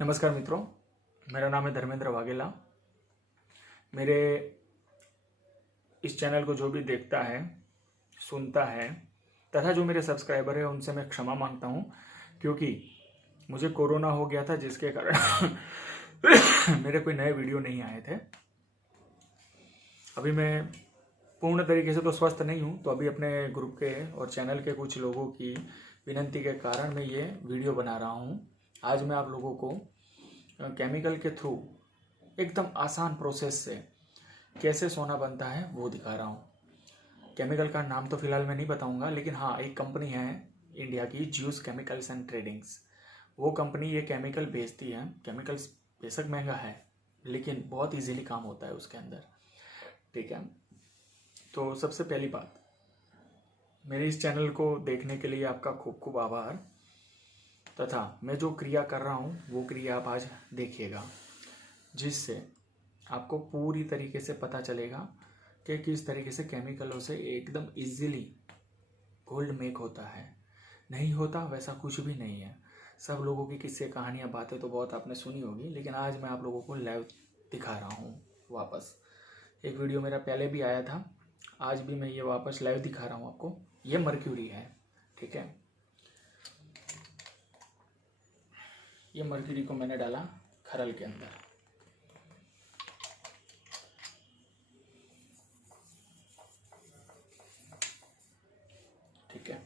नमस्कार मित्रों, मेरा नाम है धर्मेंद्र वाघेला। मेरे इस चैनल को जो भी देखता है, सुनता है तथा जो मेरे सब्सक्राइबर है उनसे मैं क्षमा मांगता हूँ, क्योंकि मुझे कोरोना हो गया था जिसके कारण मेरे कोई नए वीडियो नहीं आए थे। अभी मैं पूर्ण तरीके से तो स्वस्थ नहीं हूँ, तो अभी अपने ग्रुप के और चैनल के कुछ लोगों की विनती के कारण मैं ये वीडियो बना रहा हूँ। आज मैं आप लोगों को केमिकल के थ्रू एकदम आसान प्रोसेस से कैसे सोना बनता है वो दिखा रहा हूँ। केमिकल का नाम तो फिलहाल मैं नहीं बताऊंगा, लेकिन हाँ, एक कंपनी है इंडिया की, ज्यूस केमिकल्स एंड ट्रेडिंग्स। वो कंपनी ये केमिकल बेचती है। केमिकल्स बेशक महंगा है, लेकिन बहुत इजीली काम होता है उसके अंदर। ठीक है, तो सबसे पहली बात, मेरे इस चैनल को देखने के लिए आपका खूब खूब आभार, तथा मैं जो क्रिया कर रहा हूँ वो क्रिया आप आज देखिएगा, जिससे आपको पूरी तरीके से पता चलेगा कि किस तरीके से केमिकलों से एकदम इजीली गोल्ड मेक होता है। नहीं होता वैसा कुछ भी नहीं है। सब लोगों की किस्से कहानियाँ बातें तो बहुत आपने सुनी होगी, लेकिन आज मैं आप लोगों को लाइव दिखा रहा हूँ। वापस एक वीडियो मेरा पहले भी आया था, आज भी मैं ये वापस लाइव दिखा रहा हूँ आपको। ये मर्क्यूरी है, ठीक है। ये मर्क्यूरी को मैंने डाला खरल के अंदर। ठीक है,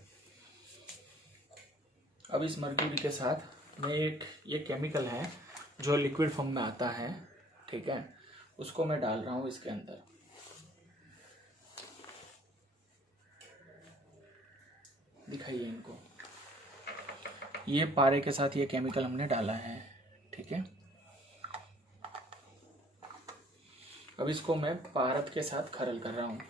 अब इस मर्क्यूरी के साथ मैं ये केमिकल है जो लिक्विड फॉर्म में आता है, ठीक है, उसको मैं डाल रहा हूँ इसके अंदर। दिखाइए इनको। ये पारे के साथ ये केमिकल हमने डाला है, ठीक है। अब इसको मैं पारद के साथ खरल कर रहा हूँ।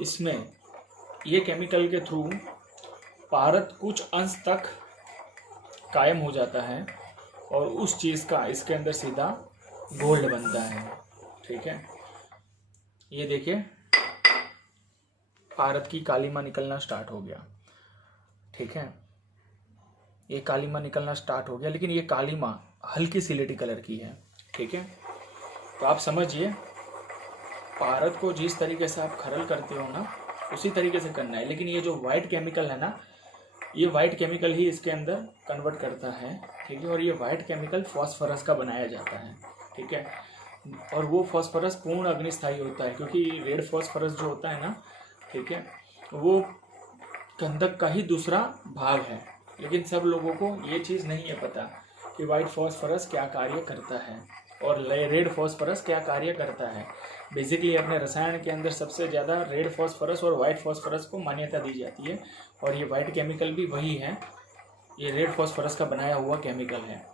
इसमें ये केमिकल के थ्रू पारद कुछ अंश तक कायम हो जाता है और उस चीज़ का इसके अंदर सीधा गोल्ड बनता है, ठीक है। ये देखिए, पारद की कालीमा निकलना स्टार्ट हो गया, ठीक है। ये कालीमा निकलना स्टार्ट हो गया, लेकिन ये कालीमा हल्की सिलेटी कलर की है, ठीक है। तो आप समझिए, पारद को जिस तरीके से आप खरल करते हो ना, उसी तरीके से करना है। लेकिन ये जो वाइट केमिकल है ना, ये वाइट केमिकल ही इसके अंदर कन्वर्ट करता है, ठीक है। और ये वाइट केमिकल फॉस्फोरस का बनाया जाता है, ठीक है। और वो फॉस्फोरस पूर्ण अग्निस्थायी होता है, क्योंकि रेड फॉस्फोरस जो होता है ना, ठीक है, वो गंधक का ही दूसरा भाग है। लेकिन सब लोगों को ये चीज़ नहीं है पता कि वाइट फॉस्फोरस क्या कार्य करता है और रेड फॉस्फोरस क्या कार्य करता है। बेसिकली अपने रसायन के अंदर सबसे ज़्यादा रेड फॉस्फोरस और वाइट फॉस्फोरस को मान्यता दी जाती है, और ये वाइट केमिकल भी वही है। ये रेड फॉस्फोरस का बनाया हुआ केमिकल है,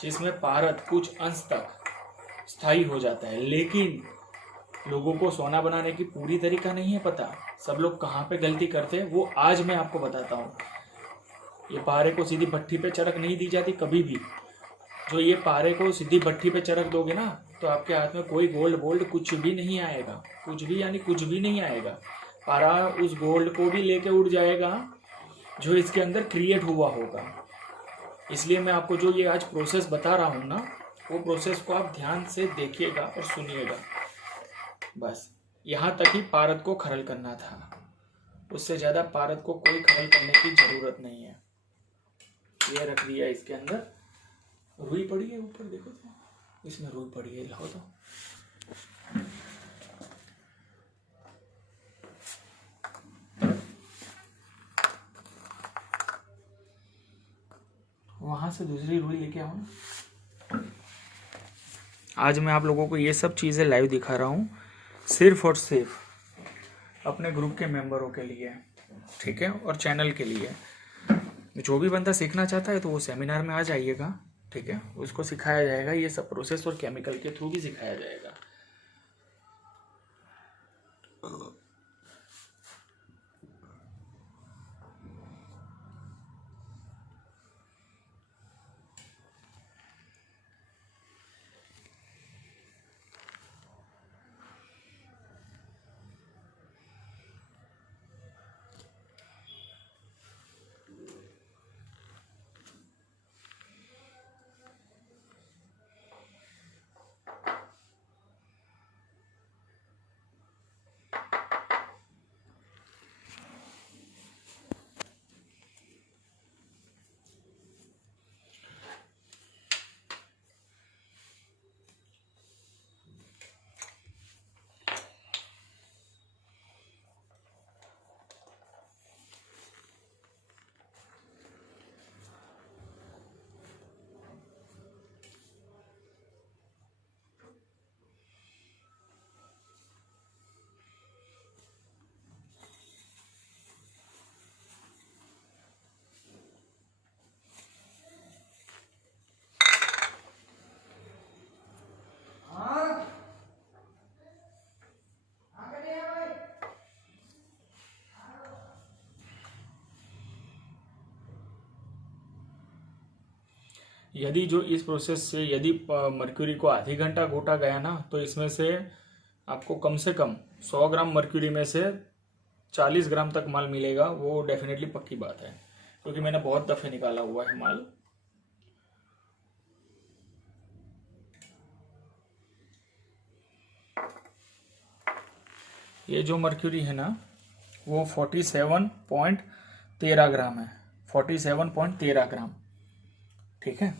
जिसमें पारद कुछ अंश तक स्थायी हो जाता है। लेकिन लोगों को सोना बनाने की पूरी तरीका नहीं है पता। सब लोग कहाँ पे गलती करते हैं वो आज मैं आपको बताता हूँ। ये पारे को सीधी भट्टी पे चरक नहीं दी जाती कभी भी। जो ये पारे को सीधी भट्टी पे चरक दोगे ना, तो आपके हाथ में कोई गोल्ड वोल्ड कुछ भी नहीं आएगा। कुछ भी यानी कुछ भी नहीं आएगा। पारा उस गोल्ड को भी लेके उड़ जाएगा जो इसके अंदर क्रिएट हुआ होगा। इसलिए मैं आपको जो ये आज प्रोसेस बता रहा हूँ ना, वो प्रोसेस को आप ध्यान से देखिएगा और सुनिएगा। बस यहाँ तक ही पारद को खरल करना था, उससे ज़्यादा पारद को कोई खरल करने की ज़रूरत नहीं है। ये रख दिया इसके अंदर। रुई पड़ी है ऊपर, देखो तो, इसमें रुई पड़ी है, लाओ तो। वहां से दूसरी रुई लेके आओ ना। आज मैं आप लोगों को ये सब चीज़ें लाइव दिखा रहा हूँ, सिर्फ और सिर्फ अपने ग्रुप के मेंबरों के लिए, ठीक है, और चैनल के लिए। जो भी बंदा सीखना चाहता है तो वो सेमिनार में आ जाइएगा, ठीक है। उसको सिखाया जाएगा ये सब प्रोसेस, और केमिकल के थ्रू भी सिखाया जाएगा। यदि जो इस प्रोसेस से यदि मर्क्यूरी को आधी घंटा घोटा गया ना, तो इसमें से आपको कम से कम 100 ग्राम मर्क्यूरी में से 40 ग्राम तक माल मिलेगा। वो डेफिनेटली पक्की बात है, क्योंकि मैंने बहुत दफ़े निकाला हुआ है माल। ये जो मर्क्यूरी है ना, वो 47.13 ग्राम है, 47.13 ग्राम। ठीक है,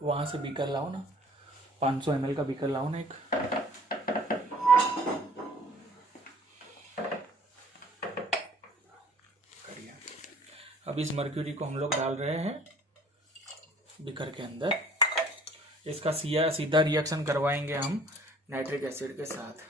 वहां से बीकर लाओ ना, 500 ml का बीकर लाओ ना एक। अब इस मर्क्यूरी को हम लोग डाल रहे हैं बीकर के अंदर। इसका सीधा रिएक्शन करवाएंगे हम नाइट्रिक एसिड के साथ।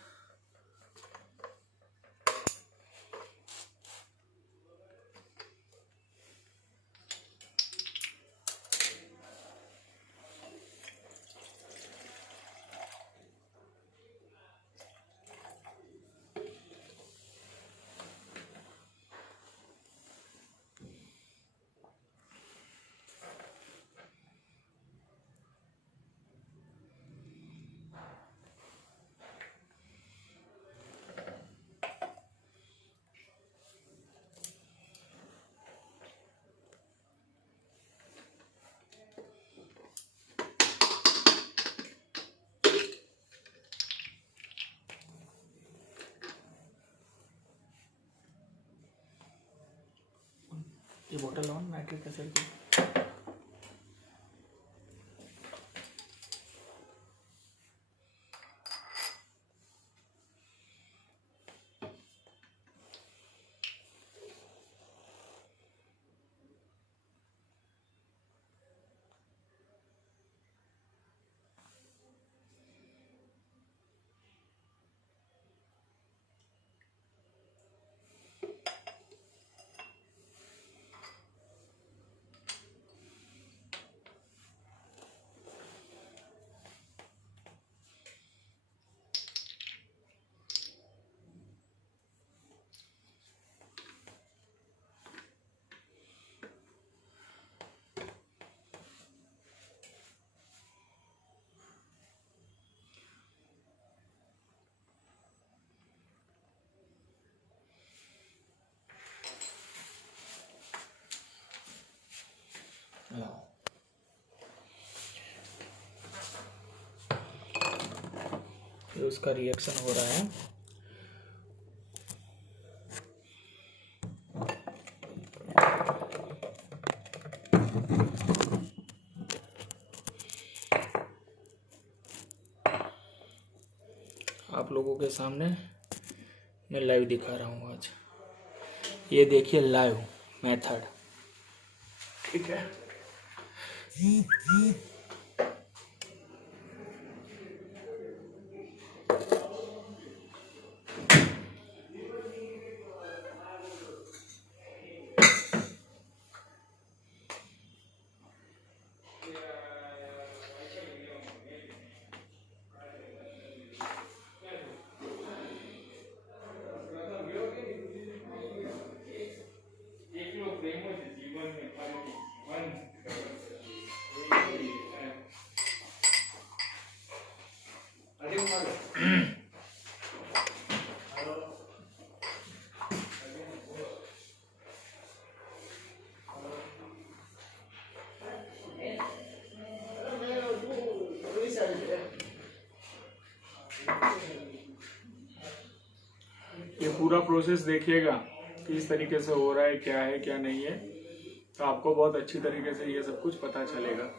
ये बोतल ऑन नाइट्रिक एसिड की। ये उसका रिएक्शन हो रहा है। आप लोगों के सामने मैं लाइव दिखा रहा हूँ आज। ये देखिए लाइव मेथड। ठीक है, ये पूरा प्रोसेस देखिएगा किस तरीके से हो रहा है, क्या है क्या नहीं है, तो आपको बहुत अच्छी तरीके से ये सब कुछ पता चलेगा।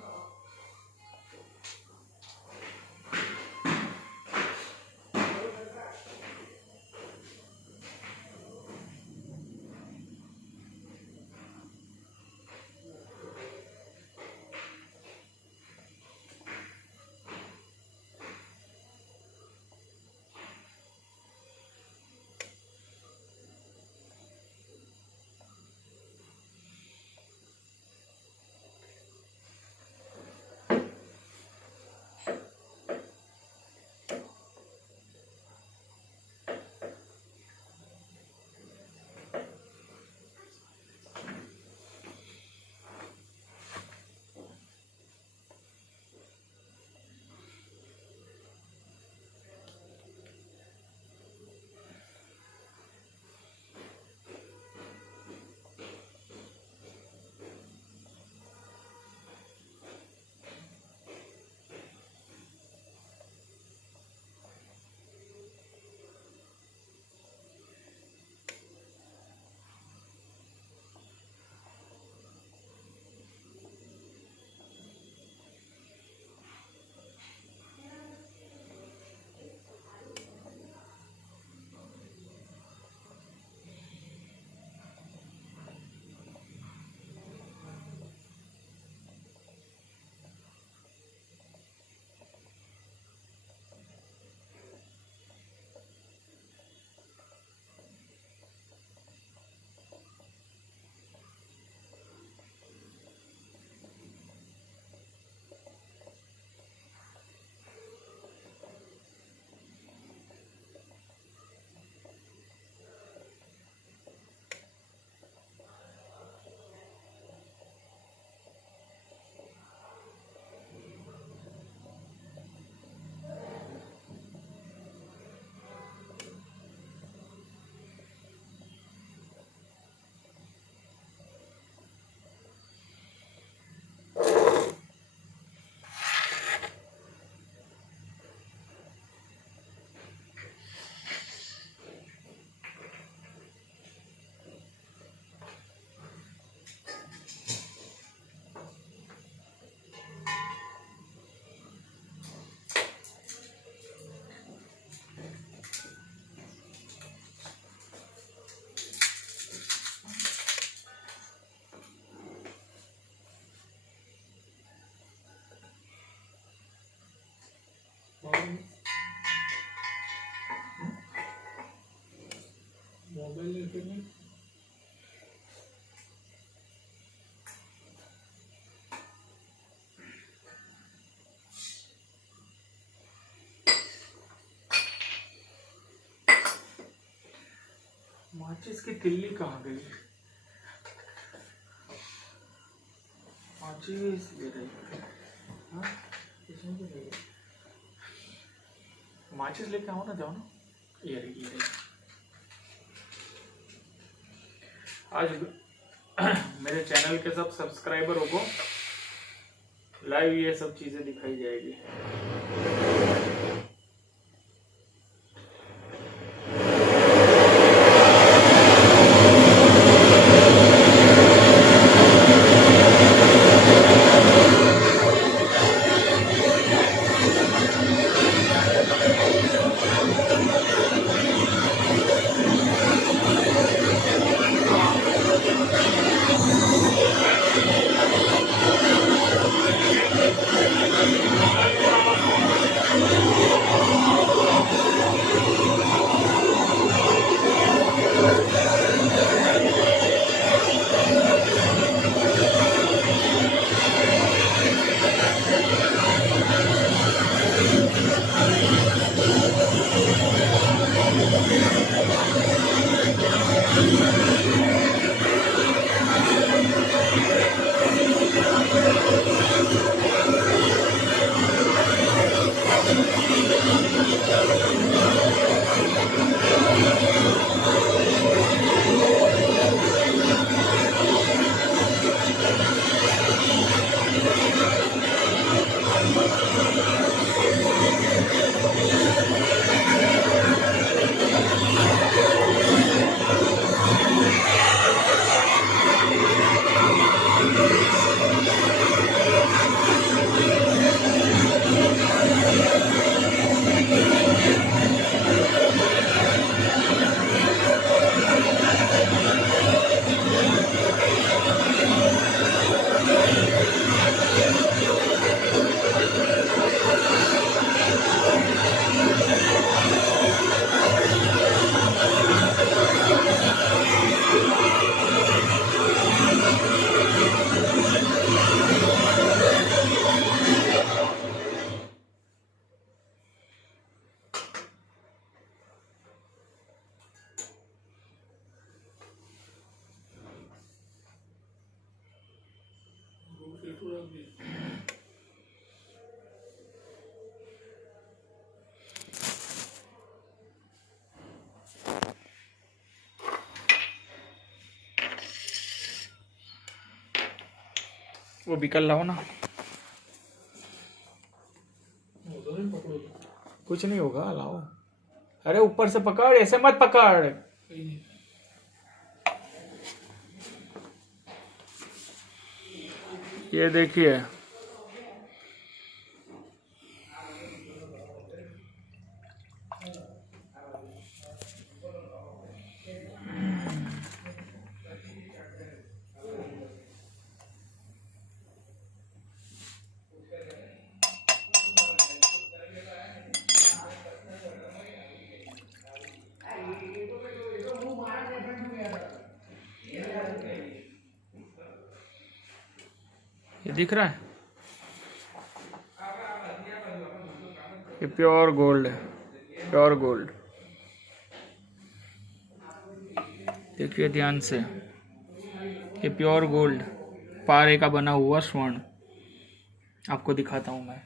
मोबाइल लेके नहीं। माचिस की तिल्ली कहाँ गई? माचिस ले रही। हाँ, इसमें भी ले। माचिस लेके आओ ना, जाओ ना। ये रही, ये रही। आज मेरे चैनल के सब सब्सक्राइबरों को लाइव ये सब चीजें दिखाई जाएगी। वो बिकल लाओ ना। कुछ नहीं होगा, लाओ। अरे ऊपर से पकड़, ऐसे मत पकड़। ये देखिए, ये दिख रहा है, ये प्योर गोल्ड है, प्योर गोल्ड। देखिए ध्यान से, ये प्योर गोल्ड, पारे का बना हुआ स्वर्ण। आपको दिखाता हूँ मैं,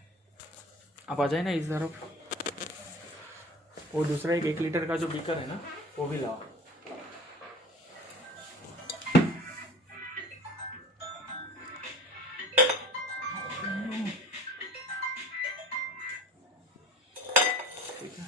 आप आ जाए ना इस तरफ। वो दूसरा एक 1 लीटर का जो बीकर है ना, वो भी लाओ। ठीक है,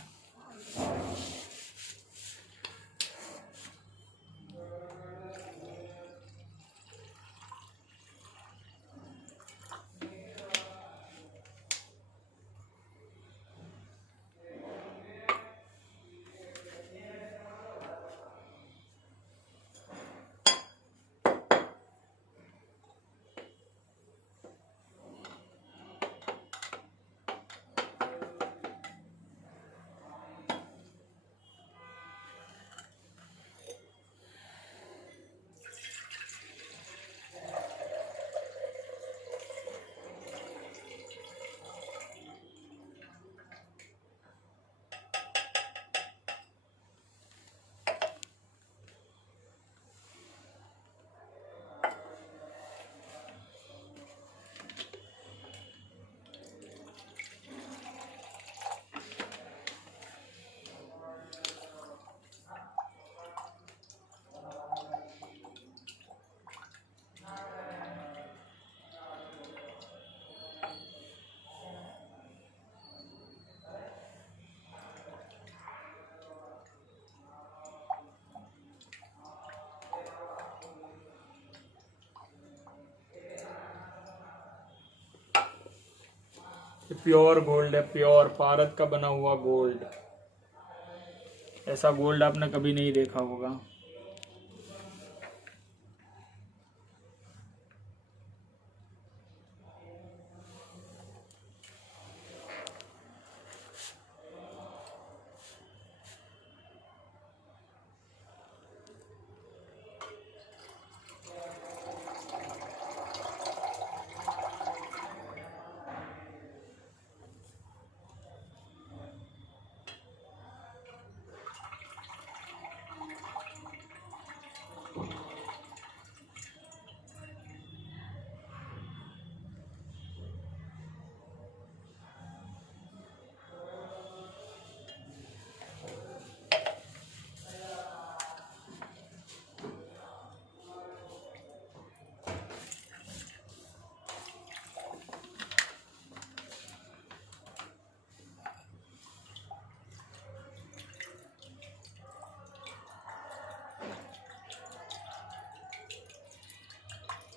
ये प्योर गोल्ड है, प्योर भारत का बना हुआ गोल्ड। ऐसा गोल्ड आपने कभी नहीं देखा होगा।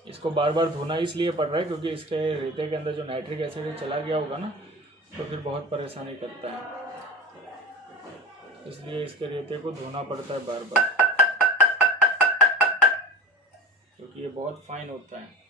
इसको बार बार धोना इसलिए पड़ रहा है क्योंकि इसके रेते के अंदर जो नाइट्रिक एसिड चला गया होगा ना, तो फिर बहुत परेशानी करता है। इसलिए इसके रेते को धोना पड़ता है बार बार, क्योंकि ये बहुत फाइन होता है।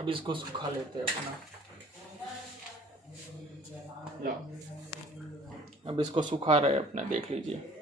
अब इसको सुखा लेते हैं अपना। अब इसको सुखा रहे हैं अपना, देख लीजिए।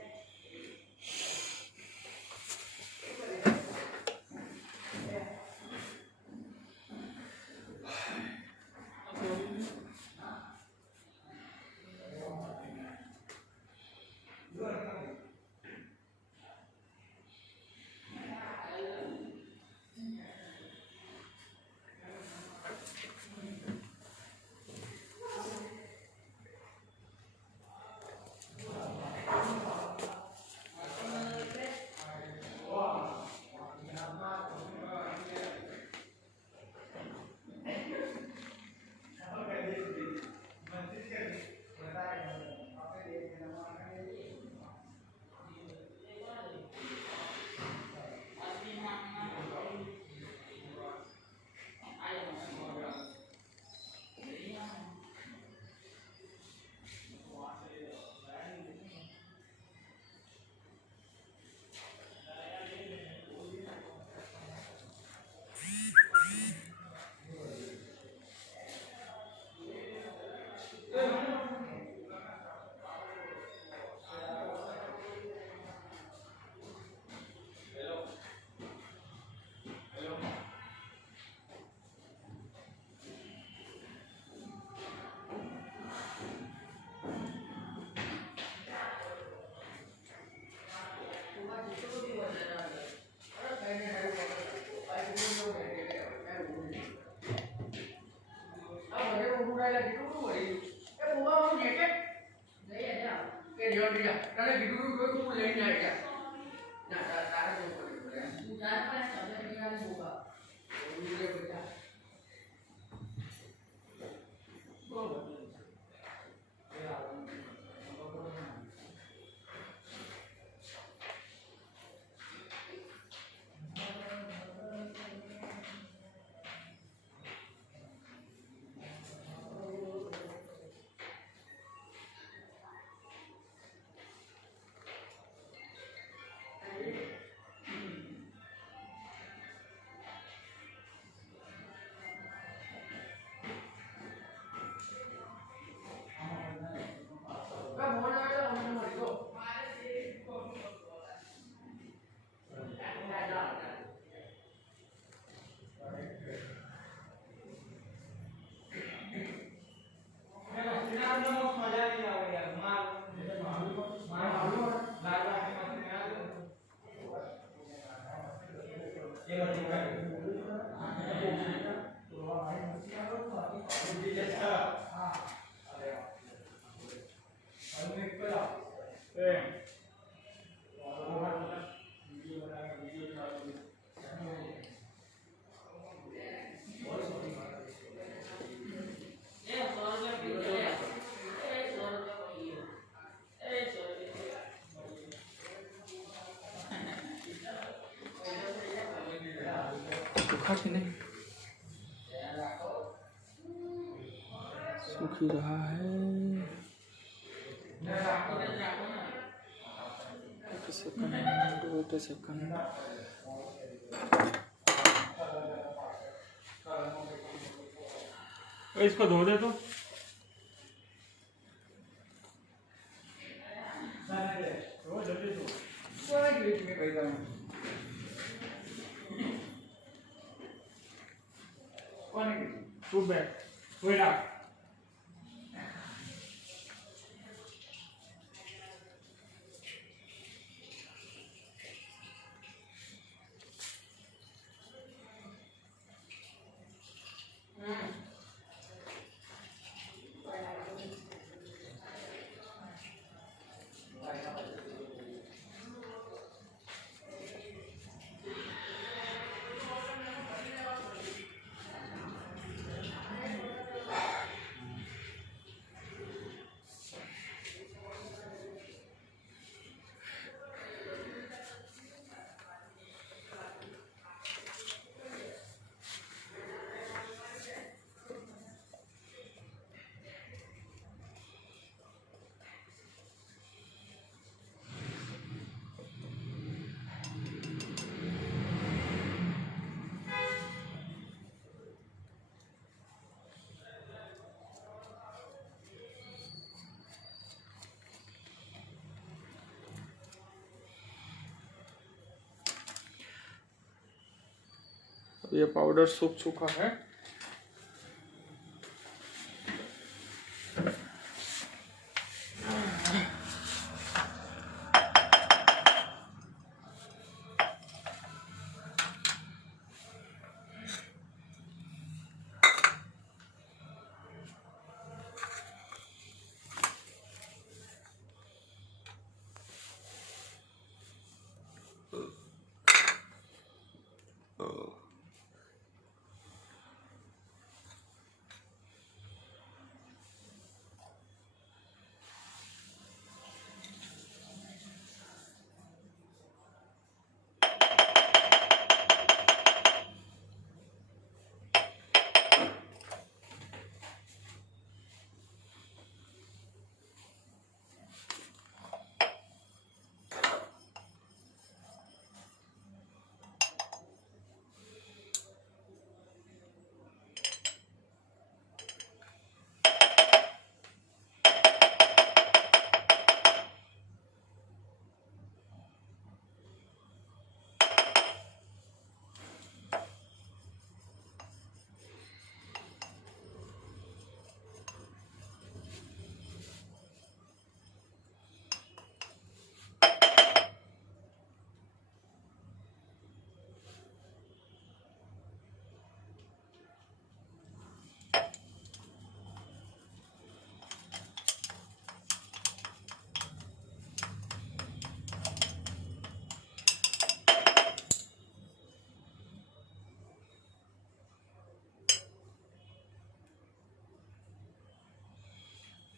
सूखा कि नहीं? सूख ही रहा है। एक सेकंड। इसको धो दे तो। Too bad. Wait up. ये पाउडर सूख चुका है।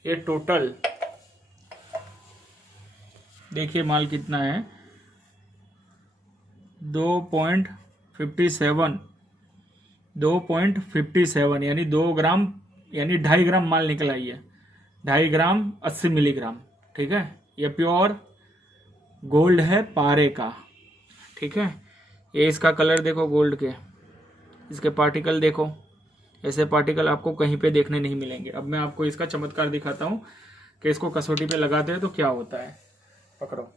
ये टोटल देखिए माल कितना है, 2.57 यानी 2 ग्राम यानी 2.5 ग्राम माल निकल आई है, 2.5 ग्राम 80 मिलीग्राम। ठीक है, ये प्योर गोल्ड है पारे का। ठीक है, ये इसका कलर देखो गोल्ड के, इसके पार्टिकल देखो, ऐसे पार्टिकल आपको कहीं पे देखने नहीं मिलेंगे। अब मैं आपको इसका चमत्कार दिखाता हूँ कि इसको कसौटी पे लगाते हैं तो क्या होता है। पकड़ो,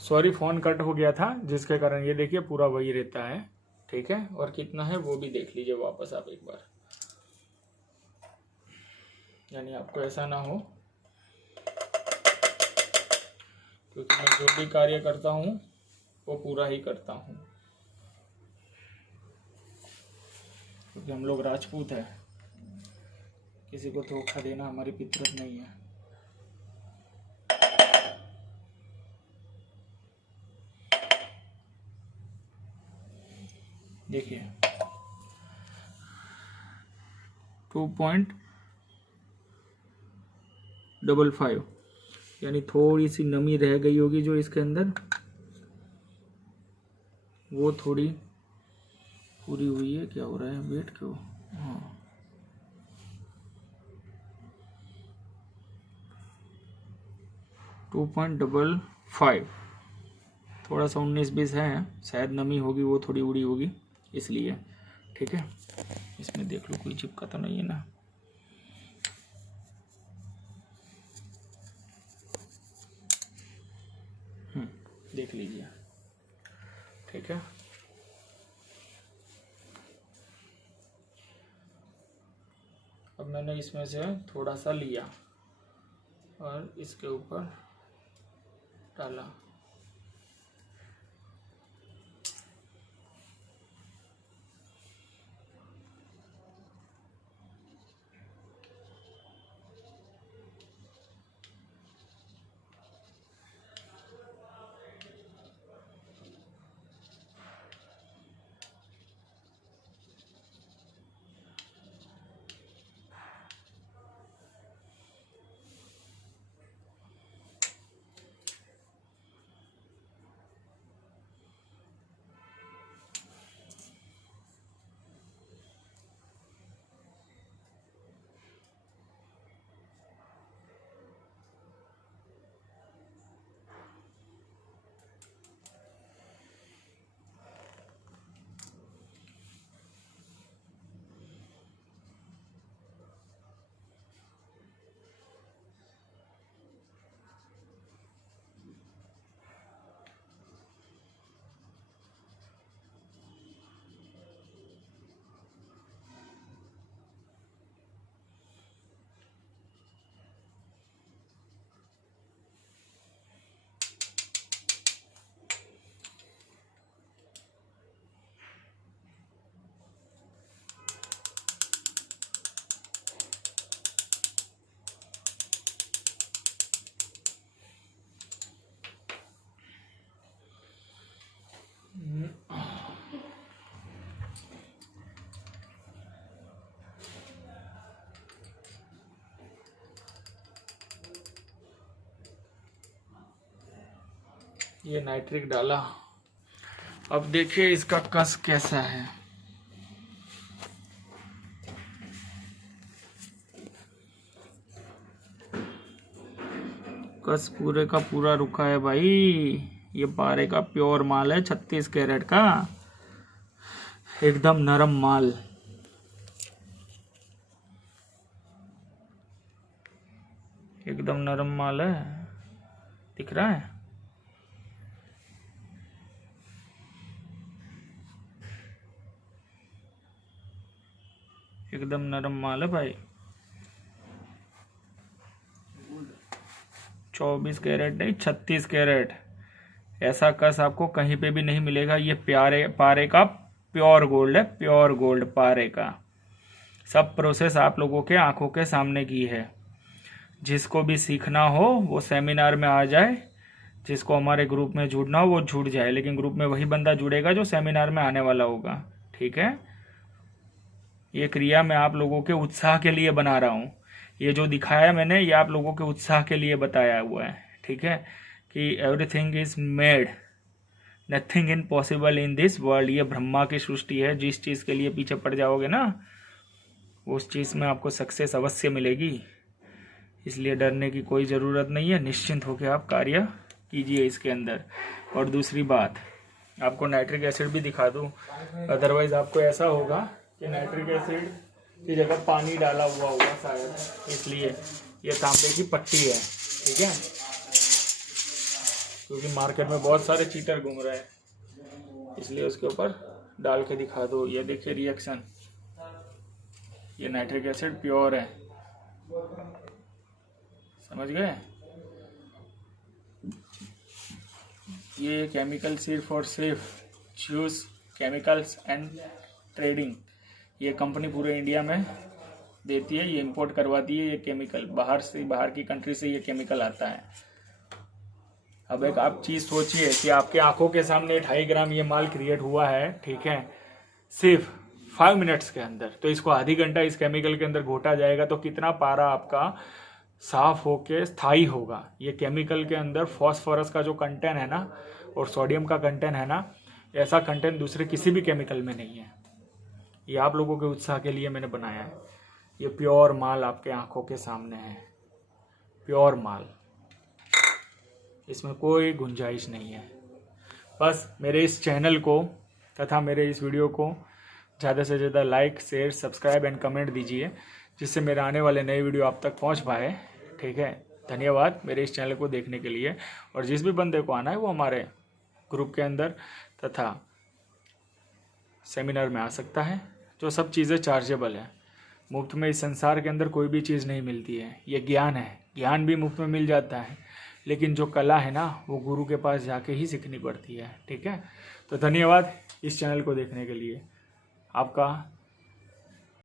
सॉरी फ़ोन कट हो गया था जिसके कारण ये देखिए पूरा वही रहता है। ठीक है, और कितना है वो भी देख लीजिए वापस आप एक बार, यानी आपको ऐसा ना हो, क्योंकि मैं जो भी कार्य करता हूँ वो पूरा ही करता हूँ, क्योंकि हम लोग राजपूत हैं, किसी को धोखा देना हमारी फितरत नहीं है। देखिए 2.55 यानी थोड़ी सी नमी रह गई होगी जो इसके अंदर, वो थोड़ी पूरी हुई है। क्या हो रहा है, वेट क्यों, हाँ 2.55, थोड़ा सा 19-20 है, शायद नमी होगी वो थोड़ी उड़ी होगी इसलिए। ठीक है, इसमें देख लो कोई चिपका तो नहीं है ना। देख लीजिए। ठीक है, अब मैंने इसमें से थोड़ा सा लिया और इसके ऊपर डाला। ये नाइट्रिक डाला, अब देखिए इसका कस कैसा है। कस पूरे का पूरा रुका है भाई, ये पारे का प्योर माल है, 36 कैरेट का, एकदम नरम माल। एकदम नरम माल है, दिख रहा है। एकदम नरम माल है भाई, 24 कैरेट नहीं 36 कैरेट। ऐसा कस आपको कहीं पे भी नहीं मिलेगा। ये पारे का प्योर गोल्ड है, प्योर गोल्ड पारे का। सब प्रोसेस आप लोगों के आंखों के सामने की है। जिसको भी सीखना हो वो सेमिनार में आ जाए, जिसको हमारे ग्रुप में जुड़ना हो वो जुड़ जाए, लेकिन ग्रुप में वही बंदा जुड़ेगा जो सेमिनार में आने वाला होगा। ठीक है, ये क्रिया मैं आप लोगों के उत्साह के लिए बना रहा हूँ। ये जो दिखाया मैंने ये आप लोगों के उत्साह के लिए बताया हुआ है, ठीक है, कि everything is made, nothing impossible in this world. ये ब्रह्मा की सृष्टि है, जिस चीज़ के लिए पीछे पड़ जाओगे ना उस चीज़ में आपको सक्सेस अवश्य मिलेगी, इसलिए डरने की कोई ज़रूरत नहीं है। निश्चिंत होकर आप कार्य कीजिए इसके अंदर। और दूसरी बात, आपको नाइट्रिक एसिड भी दिखा दूँ, अदरवाइज आपको ऐसा होगा कि नाइट्रिक एसिड की जगह पानी डाला हुआ होगा शायद, इसलिए ये तांबे की पट्टी है, ठीक है, क्योंकि मार्केट में बहुत सारे चीटर घूम रहे हैं, इसलिए उसके ऊपर डाल के दिखा दो। ये देखिए रिएक्शन, ये नाइट्रिक एसिड प्योर है, समझ गए। ये केमिकल सिर्फ और सिर्फ चूज केमिकल्स एंड ट्रेडिंग, ये कंपनी पूरे इंडिया में देती है, ये इंपोर्ट करवाती है। ये केमिकल बाहर से, बाहर की कंट्री से ये केमिकल आता है। अब एक आप चीज़ सोचिए कि आपके आंखों के सामने 2.5 ग्राम ये माल क्रिएट हुआ है, ठीक है, सिर्फ 5 मिनट्स के अंदर। तो इसको आधी घंटा इस केमिकल के अंदर घोटा जाएगा तो कितना पारा आपका साफ होके स्थायी होगा। ये केमिकल के अंदर फॉस्फोरस का जो कंटेंट है ना और सोडियम का कंटेंट है ना, ऐसा कंटेंट दूसरे किसी भी केमिकल में नहीं है। ये आप लोगों के उत्साह के लिए मैंने बनाया है। ये प्योर माल आपके आंखों के सामने है, प्योर माल, इसमें कोई गुंजाइश नहीं है। बस मेरे इस चैनल को तथा मेरे इस वीडियो को ज़्यादा से ज़्यादा like, share, subscribe and comment दीजिए, जिससे मेरे आने वाले नए वीडियो आप तक पहुंच पाए, ठीक है। धन्यवाद मेरे इस चैनल को देखने के लिए। और जिस भी बंदे को आना है वो हमारे ग्रुप के अंदर तथा सेमिनार में आ सकता है। जो सब चीज़ें चार्जेबल है, मुफ्त में इस संसार के अंदर कोई भी चीज़ नहीं मिलती है। ये ज्ञान है, ज्ञान भी मुफ्त में मिल जाता है, लेकिन जो कला है ना वो गुरु के पास जाके ही सीखनी पड़ती है, ठीक है। तो धन्यवाद इस चैनल को देखने के लिए, आपका